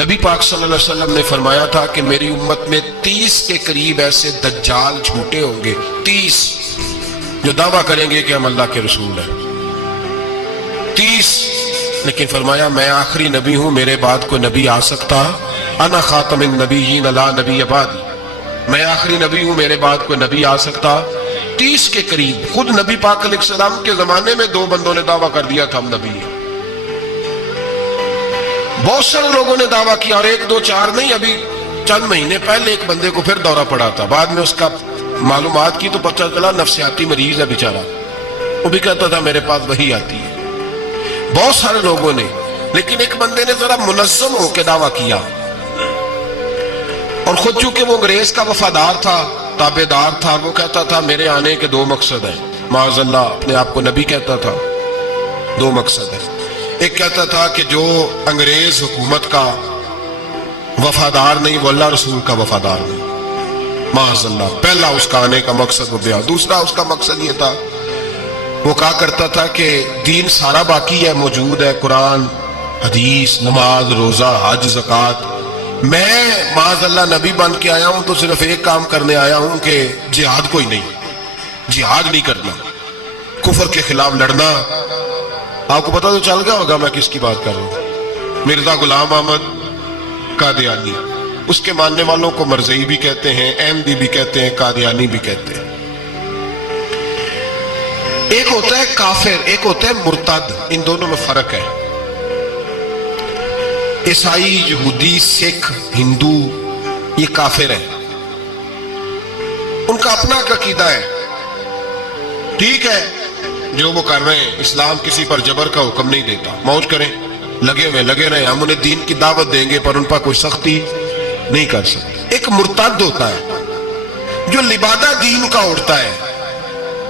نبی پاک صلی اللہ علیہ وسلم نے فرمایا تھا کہ میری امت میں 30 کے قریب ایسے دجال جھوٹے ہوں گے، 30 جو دعویٰ کریں گے کہ ہم اللہ کے رسول ہیں، 30۔ لیکن فرمایا میں آخری نبی ہوں، میرے بعد کوئی نبی آ سکتا، انا خاتم النبیین لا نبی بعدی، میں آخری نبی ہوں، میرے بعد کوئی نبی آ سکتا۔ 30 کے قریب۔ خود نبی پاک علیہ السلام کے زمانے میں 2 بندوں نے دعویٰ کر دیا تھا ہم نبی ہیں۔ بہت سارے لوگوں نے دعویٰ کیا، اور 1 2 4 نہیں، ابھی چند مہینے پہلے ایک بندے کو پھر دورہ پڑا تھا، بعد میں اس کا معلومات کی تو پتہ چلا نفسیاتی مریض ہے بیچارہ، وہ بھی کہتا تھا میرے پاس وحی آتی ہے۔ بہت سارے لوگوں نے، لیکن ایک بندے نے ذرا منظم ہو کے دعویٰ کیا، اور خود چونکہ وہ انگریز کا وفادار تھا، تابع دار تھا، وہ کہتا تھا میرے آنے کے 2 مقصد ہیں، معاذ اللہ اپنے آپ کو نبی کہتا تھا، 2 مقصد ہیں۔ ایک کہتا تھا کہ جو انگریز حکومت کا وفادار نہیں وہ اللہ رسول کا وفادار نہیں، معاذ اللہ۔ پہلا اس کا آنے کا مقصد وہ بیان۔ دوسرا اس کا مقصد یہ تھا، وہ کہا کرتا تھا کہ دین سارا باقی ہے، موجود ہے، قرآن، حدیث، نماز، روزہ، حج، زکوٰۃ، میں معاذ اللہ نبی بن کے آیا ہوں تو صرف ایک کام کرنے آیا ہوں کہ جہاد کوئی نہیں، جہاد نہیں کرنا، کفر کے خلاف لڑنا۔ آپ کو پتہ تو چل گیا ہوگا میں کس کی بات کر رہا ہوں، مرزا غلام احمد قادیانی۔ اس کے ماننے والوں کو مرزئی بھی کہتے ہیں، احمدی بھی کہتے ہیں، قادیانی بھی کہتے ہیں۔ ایک ہوتا ہے کافر، ایک ہوتا ہے مرتد، ان دونوں میں فرق ہے۔ عیسائی، یہودی، سکھ، ہندو یہ کافر ہیں، ان کا اپنا عقیدہ ہے، ٹھیک ہے جو وہ کر رہے ہیں، اسلام کسی پر جبر کا حکم نہیں دیتا، موج کریں، لگے رہے، ہم انہیں دین کی دعوت دیں گے پر ان پر کوئی سختی نہیں کر سکتے۔ ایک مرتد ہوتا ہے جو لبادہ دین کا اڑتا ہے،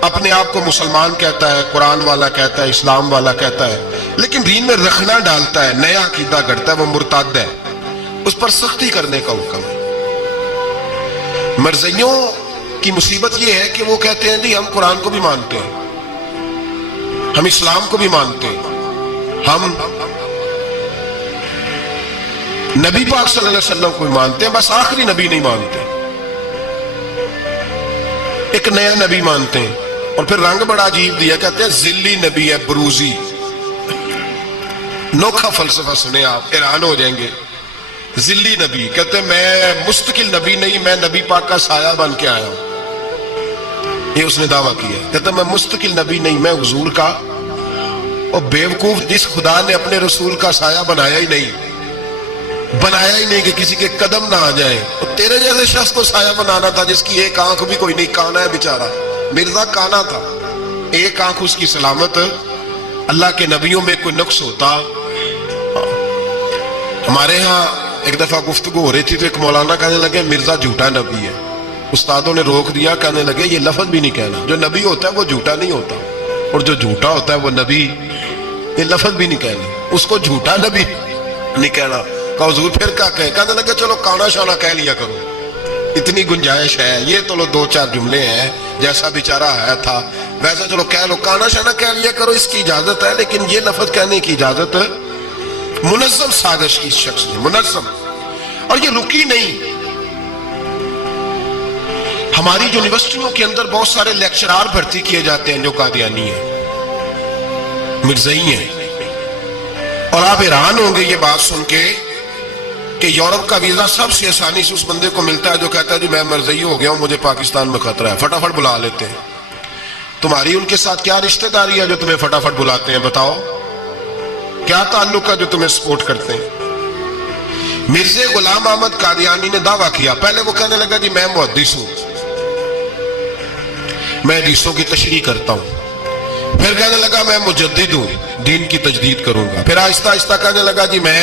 اپنے آپ کو مسلمان کہتا ہے، قرآن والا کہتا ہے، اسلام والا کہتا ہے، لیکن دین میں رخنا ڈالتا ہے، نیا عقیدہ گھڑتا ہے، وہ مرتد ہے، اس پر سختی کرنے کا حکم ہے۔ مرزائیوں کی مصیبت یہ ہے کہ وہ کہتے ہیں جی ہم قرآن کو بھی مانتے ہیں، ہم اسلام کو بھی مانتے ہیں، ہم نبی پاک صلی اللہ علیہ وسلم کو بھی مانتے ہیں، بس آخری نبی نہیں مانتے، ایک نیا نبی مانتے ہیں، اور پھر رنگ بڑا عجیب دیا، کہتے ہیں ذلی نبی ہے، بروزی۔ نوکھا فلسفہ سنے آپ حیران ہو جائیں گے۔ ذلی نبی کہتے ہیں میں مستقل نبی نہیں، میں نبی پاک کا سایہ بن کے آیا ہوں، یہ اس نے دعویٰ کیا۔ کہتا ہے میں مستقل نبی نہیں، میں حضور کا۔ اور بیوقوف، جس خدا نے اپنے رسول کا سایہ بنایا ہی نہیں کہ کسی کے قدم نہ آ جائے، اور تیرے جیسے شخص کو سایہ بنانا تھا جس کی ایک آنکھ بھی کوئی نہیں، کانا ہے بیچارہ، مرزا کانا تھا، ایک آنکھ اس کی سلامت۔ اللہ کے نبیوں میں کوئی نقص ہوتا۔ ہمارے ہاں ایک دفعہ گفتگو ہو رہی تھی تو ایک مولانا کہنے لگے مرزا جھوٹا نبی ہے، استادوں نے روک دیا، کہنے لگے یہ لفظ بھی نہیں کہنا، جو نبی ہوتا ہے وہ جھوٹا نہیں ہوتا، اور جو جھوٹا ہوتا ہے وہ نبی، یہ لفظ بھی نہیں کہنا، اس کو جھوٹا نبی نہیں کہنا۔ کہا حضور پھر کیا کہیں؟ کہنے لگے چلو کانا شانا کہہ لیا کرو، اتنی گنجائش ہے، یہ تو لو 2 4 جملے ہیں، جیسا بیچارہ ہے تھا ویسا چلو کہہ لو، کانا شانا کہہ لیا کرو، اس کی اجازت ہے، لیکن یہ لفظ کہنے کی اجازت منظم سازش کی شخص نے، منظم، اور یہ رکی نہیں۔ ہماری یونیورسٹیوں کے اندر بہت سارے لیکچرار بھرتی کیے جاتے ہیں جو قادیانی ہیں، مرزائی ہیں، اور آپ حیران ہوں گے یہ بات سن کے کہ یورپ کا ویزا سب سے آسانی سے اس بندے کو ملتا ہے جو کہتا ہے جی میں مرزائی ہو گیا ہوں، مجھے پاکستان میں خطرہ ہے، فٹافٹ بلا لیتے ہیں۔ تمہاری ان کے ساتھ کیا رشتہ داری ہے جو تمہیں فٹافٹ بلاتے ہیں؟ بتاؤ کیا تعلق ہے جو تمہیں سپورٹ کرتے ہیں؟ مرزا غلام احمد قادیانی نے دعویٰ کیا، پہلے وہ کہنے لگا جی میں محدث ہوں، میں حدیثوں کی تشریح کرتا ہوں، پھر کہنے لگا میں مجدد ہوں، دین کی تجدید کروں گا، پھر آہستہ آہستہ کہنے لگا جی میں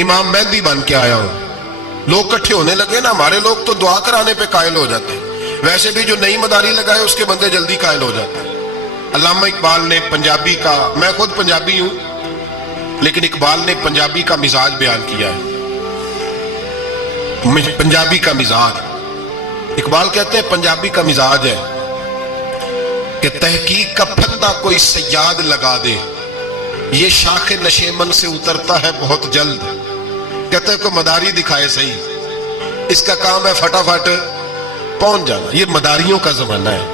امام مہدی بن کے آیا ہوں۔ لوگ کٹھے ہونے لگے نا، ہمارے لوگ تو دعا کرانے پہ قائل ہو جاتے ہیں، ویسے بھی جو نئی مداری لگائے اس کے بندے جلدی قائل ہو جاتے ہیں۔ علامہ اقبال نے پنجابی کا، میں خود پنجابی ہوں لیکن اقبال نے پنجابی کا مزاج بیان کیا ہے، پنجابی کا مزاج، اقبال کہتے ہیں پنجابی کا مزاج ہے کہ تحقیق کا پھندا کوئی سیاد لگا دے، یہ شاخ نشیمن سے اترتا ہے بہت جلد، کہتے ہیں کوئی مداری دکھائے صحیح، اس کا کام ہے فٹافٹ پہنچ جانا. یہ مداریوں کا زمانہ ہے.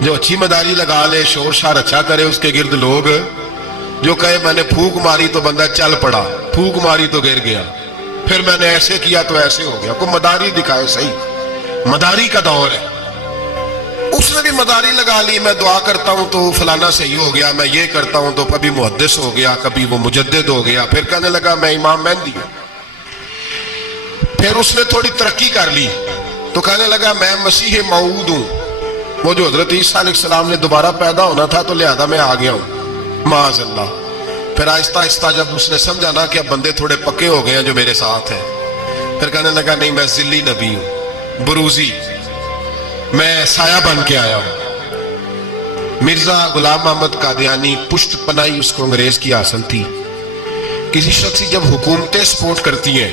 جو اچھی مداری لگا لے، شور شار اچھا کرے، اس کے گرد لوگ. جو کہے میں نے پھونک ماری تو بندہ چل پڑا، پھونک ماری تو گر گیا، پھر میں نے ایسے کیا تو ایسے ہو گیا. کوئی مداری دکھائے صحیح. مداری کا دور ہے. اس نے بھی مداری لگا لی، میں دعا کرتا ہوں تو فلانا صحیح ہو گیا، میں یہ کرتا ہوں تو کبھی محدث ہو گیا، کبھی وہ مجدد ہو گیا، پھر کہنے لگا میں امام مہدی ہوں. پھر اس نے تھوڑی ترقی کر لی تو کہنے لگا میں مسیح موعود ہوں. وہ جو حضرت عیسیٰ علیہ السلام نے دوبارہ پیدا ہونا تھا تو لہذا میں آ گیا ہوں، معاذ اللہ. پھر آہستہ آہستہ جب اس نے سمجھا نا کہ اب بندے تھوڑے پکے ہو گئے ہیں جو میرے ساتھ ہیں، پھر کہنے لگا نہیں میں ذلی نبی ہوں، بروزی، میں سایہ بن کے آیا ہوں. مرزا غلام محمد قادیانی پشت پناہی اس کو انگریز کی حاصل تھی. کسی شخص جب حکومتیں سپورٹ کرتی ہیں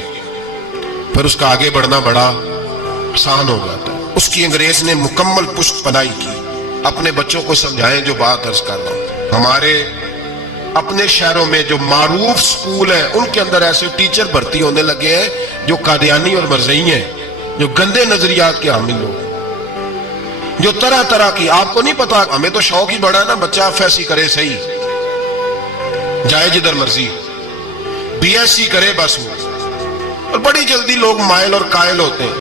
پھر اس کا آگے بڑھنا بڑا آسان ہو جاتا ہے. اس کی انگریز نے مکمل پشت پناہی کی. اپنے بچوں کو سمجھائیں جو بات عرض کر رہا ہوں. ہمارے اپنے شہروں میں جو معروف سکول ہیں ان کے اندر ایسے ٹیچر بھرتی ہونے لگے ہیں جو قادیانی اور مرزئی ہیں، جو گندے نظریات کے حامل لوگ، جو طرح طرح کی. آپ کو نہیں پتا، ہمیں تو شوق ہی بڑا نا بچہ فیسی کرے صحیح، جائے جدھر مرضی، BSc کرے بس وہ. اور بڑی جلدی لوگ مائل اور قائل ہوتے ہیں.